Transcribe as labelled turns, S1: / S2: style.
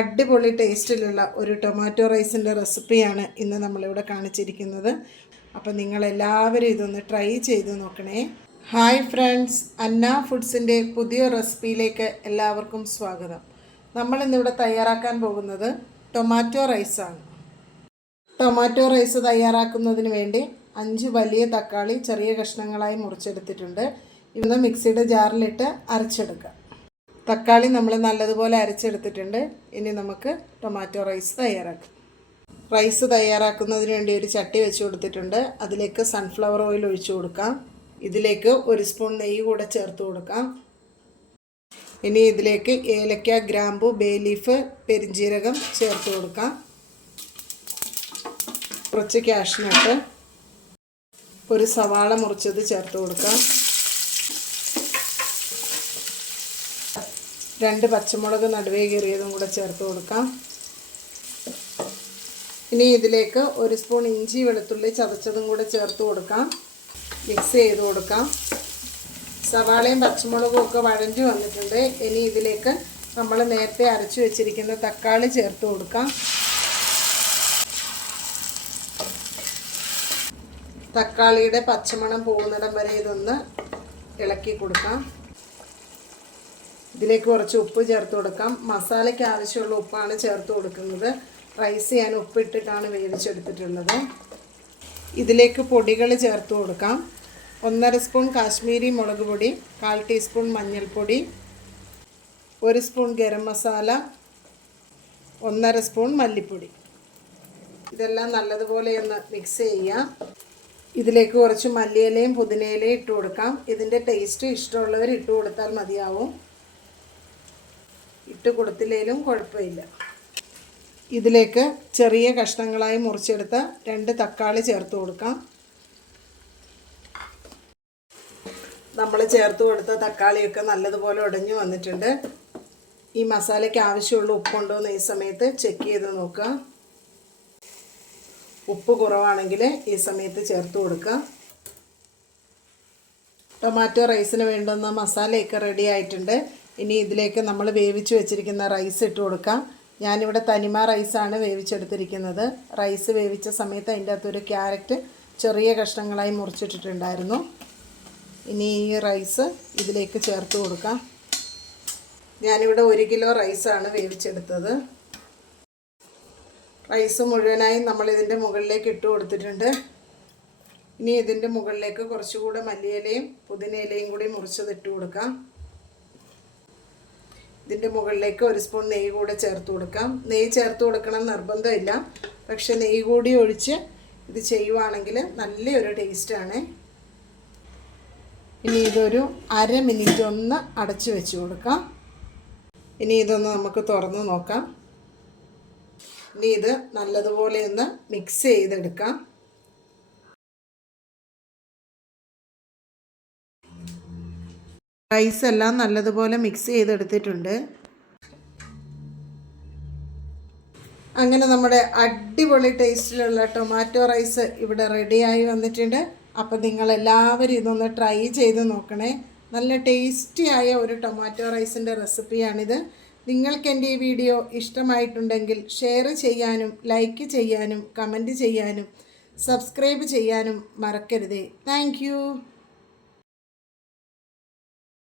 S1: അടിപൊളി ടേസ്റ്റിലുള്ള ഒരു ടൊമാറ്റോ റൈസിന്റെ റെസിപ്പിയാണ് ഇന്ന് നമ്മളിവിടെ കാണിച്ചിരിക്കുന്നത്. അപ്പോൾ നിങ്ങളെല്ലാവരും ഇതൊന്ന് ട്രൈ ചെയ്ത് നോക്കണേ. ഹായ് ഫ്രണ്ട്സ് അന്ന ഫുഡ്സിന്റെ പുതിയ റെസിപ്പിയിലേക്ക് എല്ലാവർക്കും സ്വാഗതം. നമ്മൾ നമ്മളിന്നിവിടെ തയ്യാറാക്കാൻ പോകുന്നത് ടൊമാറ്റോ റൈസാണ്. ടൊമാറ്റോ റൈസ് തയ്യാറാക്കുന്നതിന് വേണ്ടി അഞ്ച് വലിയ തക്കാളി ചെറിയ കഷ്ണങ്ങളായി മുറിച്ചെടുത്തിട്ടുണ്ട്. ഇന്ന് മിക്സിയുടെ ജാറിലിട്ട് അരച്ചെടുക്കാം തക്കാളി നമ്മൾ നല്ലതുപോലെ അരച്ചെടുത്തിട്ടുണ്ട്. ഇനി നമുക്ക് ടൊമാറ്റോ റൈസ് തയ്യാറാക്കാം. റൈസ് തയ്യാറാക്കുന്നതിന് വേണ്ടി ഒരു ചട്ടി വെച്ച് കൊടുത്തിട്ടുണ്ട്. അതിലേക്ക് സൺഫ്ലവർ ഓയിൽ ഒഴിച്ചു കൊടുക്കാം. ഇതിലേക്ക് ഒരു സ്പൂൺ നെയ്യ് കൂടെ ചേർത്ത് കൊടുക്കാം. ഇനി ഇതിലേക്ക് ഏലക്ക ഗ്രാമ്പു ബേ ലീഫ് പെരിഞ്ജീരകം ചേർത്ത് കൊടുക്കാം. കുറച്ച് കാഷ്നട്ട് ഒരു സവാള മുറിച്ചത് ചേർത്ത് കൊടുക്കാം. രണ്ട് പച്ചമുളക് നടുവേ കീറിയതും കൂടെ ചേർത്ത് കൊടുക്കാം. ഇനി ഇതിലേക്ക് ഒരു സ്പൂൺ ഇഞ്ചി വെളുത്തുള്ളി ചതച്ചതും കൂടെ ചേർത്ത് കൊടുക്കാം. മിക്സ് ചെയ്ത് കൊടുക്കാം. സവാളയും പച്ചമുളകും ഒക്കെ വഴഞ്ഞു വന്നിട്ടുണ്ട്. ഇനി ഇതിലേക്ക് നമ്മൾ നേരത്തെ അരച്ചു വെച്ചിരിക്കുന്ന തക്കാളി ചേർത്ത് കൊടുക്കാം. തക്കാളിയുടെ പച്ചമണം പോകുന്നിടം വരെ ഇതൊന്ന് ഇളക്കി കൊടുക്കാം. ഇതിലേക്ക് കുറച്ച് ഉപ്പ് ചേർത്ത് കൊടുക്കാം. മസാലയ്ക്ക് ആവശ്യമുള്ള ഉപ്പാണ് ചേർത്ത് കൊടുക്കുന്നത്. റൈസ് ഞാൻ ഉപ്പിട്ടിട്ടാണ് വേവിച്ചെടുത്തിട്ടുള്ളത്. ഇതിലേക്ക് പൊടികൾ ചേർത്ത് കൊടുക്കാം. ഒന്നര സ്പൂൺ കാശ്മീരി മുളക് പൊടി കാൽ ടീസ്പൂൺ മഞ്ഞൾപ്പൊടി ഒരു സ്പൂൺ ഗരം മസാല ഒന്നര സ്പൂൺ മല്ലിപ്പൊടി. ഇതെല്ലാം നല്ലതുപോലെ ഒന്ന് മിക്സ് ചെയ്യാം ഇതിലേക്ക് കുറച്ച് മല്ലിയിലയും പുതിനയിലയും ഇട്ട് കൊടുക്കാം. ഇതിന്റെ ടേസ്റ്റ് ഇഷ്ടമുള്ളവർ ഇട്ട് കൊടുത്താൽ മതിയാവും. ഇട്ട് കൊടുത്തില്ലെങ്കിലും കുഴപ്പമില്ല. ഇതിലേക്ക് ചെറിയ കഷ്ണങ്ങളായി മുറിച്ചെടുത്ത രണ്ട് തക്കാളി ചേർത്ത് കൊടുക്കാം. നമ്മൾ ചേർത്ത് കൊടുത്ത തക്കാളിയൊക്കെ നല്ലതുപോലെ ഉടഞ്ഞു വന്നിട്ടുണ്ട്. ഈ മസാലയ്ക്ക് ആവശ്യമുള്ള ഉപ്പുണ്ടോ എന്ന് ഈ സമയത്ത് ചെക്ക് ചെയ്ത് നോക്കുക. ഉപ്പ് കുറവാണെങ്കിൽ ഈ സമയത്ത് ചേർത്ത് കൊടുക്കുക. ടൊമാറ്റോ റൈസിന് വേണ്ടുന്ന മസാലയൊക്കെ റെഡി ആയിട്ടുണ്ട്. ഇനി ഇതിലേക്ക് നമ്മൾ വേവിച്ച് വെച്ചിരിക്കുന്ന റൈസ് ഇട്ട് കൊടുക്കാം. ഞാനിവിടെ തനിമ റൈസാണ് വേവിച്ചെടുത്തിരിക്കുന്നത്. റൈസ് വേവിച്ച സമയത്ത് അതിന്റെ അകത്തൊരു ക്യാരറ്റ് ചെറിയ കഷ്ണങ്ങളായി മുറിച്ചിട്ടിട്ടുണ്ടായിരുന്നു. ഇനി ഈ റൈസ് ഇതിലേക്ക് ചേർത്ത് കൊടുക്കാം. ഞാനിവിടെ ഒരു കിലോ റൈസാണ് വേവിച്ചെടുത്തത്. റൈസ് മുഴുവനായും നമ്മൾ ഇതിന്റെ മുകളിലേക്ക് ഇട്ട് കൊടുത്തിട്ടുണ്ട്. ഇനി ഇതിന്റെ മുകളിലേക്ക് കുറച്ചുകൂടെ മല്ലിയിലയും പുതിനയിലയും കൂടി മുറിച്ചത് ഇട്ട് കൊടുക്കാം. ഇതിന്റെ മുകളിലേക്ക് ഒരു സ്പൂൺ നെയ്യ് കൂടെ ചേർത്ത് കൊടുക്കാം. നെയ്യ് ചേർത്ത് കൊടുക്കണം നിർബന്ധമില്ല. പക്ഷെ നെയ്യ് കൂടി ഒഴിച്ച് ഇത് ചെയ്യുവാണെങ്കിൽ നല്ലൊരു ടേസ്റ്റാണ് ഇനി ഇതൊരു അര മിനിറ്റ് ഒന്ന് അടച്ച് വെച്ച് കൊടുക്കാം. ഇനി ഇതൊന്ന് നമുക്ക് തുറന്ന് നോക്കാം. ഇനി ഇത് നല്ലതുപോലെ ഒന്ന് മിക്സ് ചെയ്തെടുക്കാം. റൈസ് എല്ലാം നല്ലതുപോലെ മിക്സ് ചെയ്തെടുത്തിട്ടുണ്ട്. അങ്ങനെ നമ്മുടെ അടിപൊളി ടേസ്റ്റിലുള്ള ടൊമാറ്റോ റൈസ് ഇവിടെ റെഡിയായി വന്നിട്ടുണ്ട്. അപ്പോൾ നിങ്ങളെല്ലാവരും ഇതൊന്ന് ട്രൈ ചെയ്ത് നോക്കണേ. നല്ല ടേസ്റ്റിയായ ഒരു ടൊമാറ്റോ റൈസിന്റെ റെസിപ്പിയാണിത്. നിങ്ങൾക്ക് എന്റെ ഈ വീഡിയോ ഇഷ്ടമായിട്ടുണ്ടെങ്കിൽ ഷെയർ ചെയ്യാനും ലൈക്ക് ചെയ്യാനും കമന്റ് ചെയ്യാനും സബ്സ്ക്രൈബ് ചെയ്യാനും മറക്കരുതേ. താങ്ക്